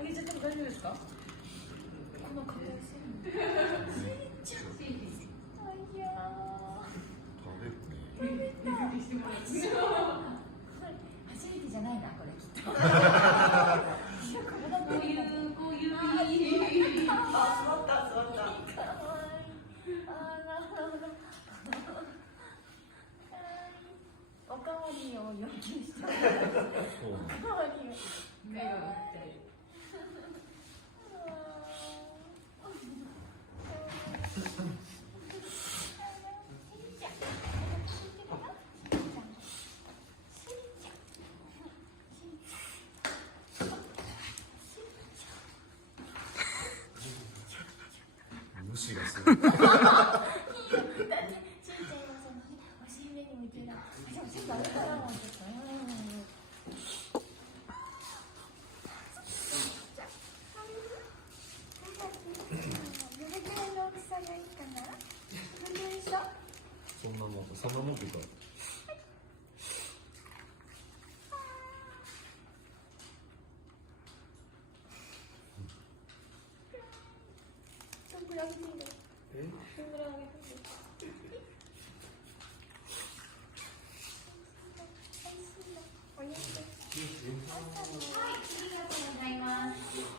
あげちゃっても大丈夫ですか？この硬い線。しーちゃん。あいやー。食べた。初めてじゃないな、これきっと。これだってこういう。あ、座った。かわいい。あら。おかわりを要求してます。おかわりを。目が打って。虫がすごい。だって、しーちゃん今そのお尻目に向いてる。でもちょっとあれからもちょっと。どれくらいの大きさがいいかな。そんなもんっていうか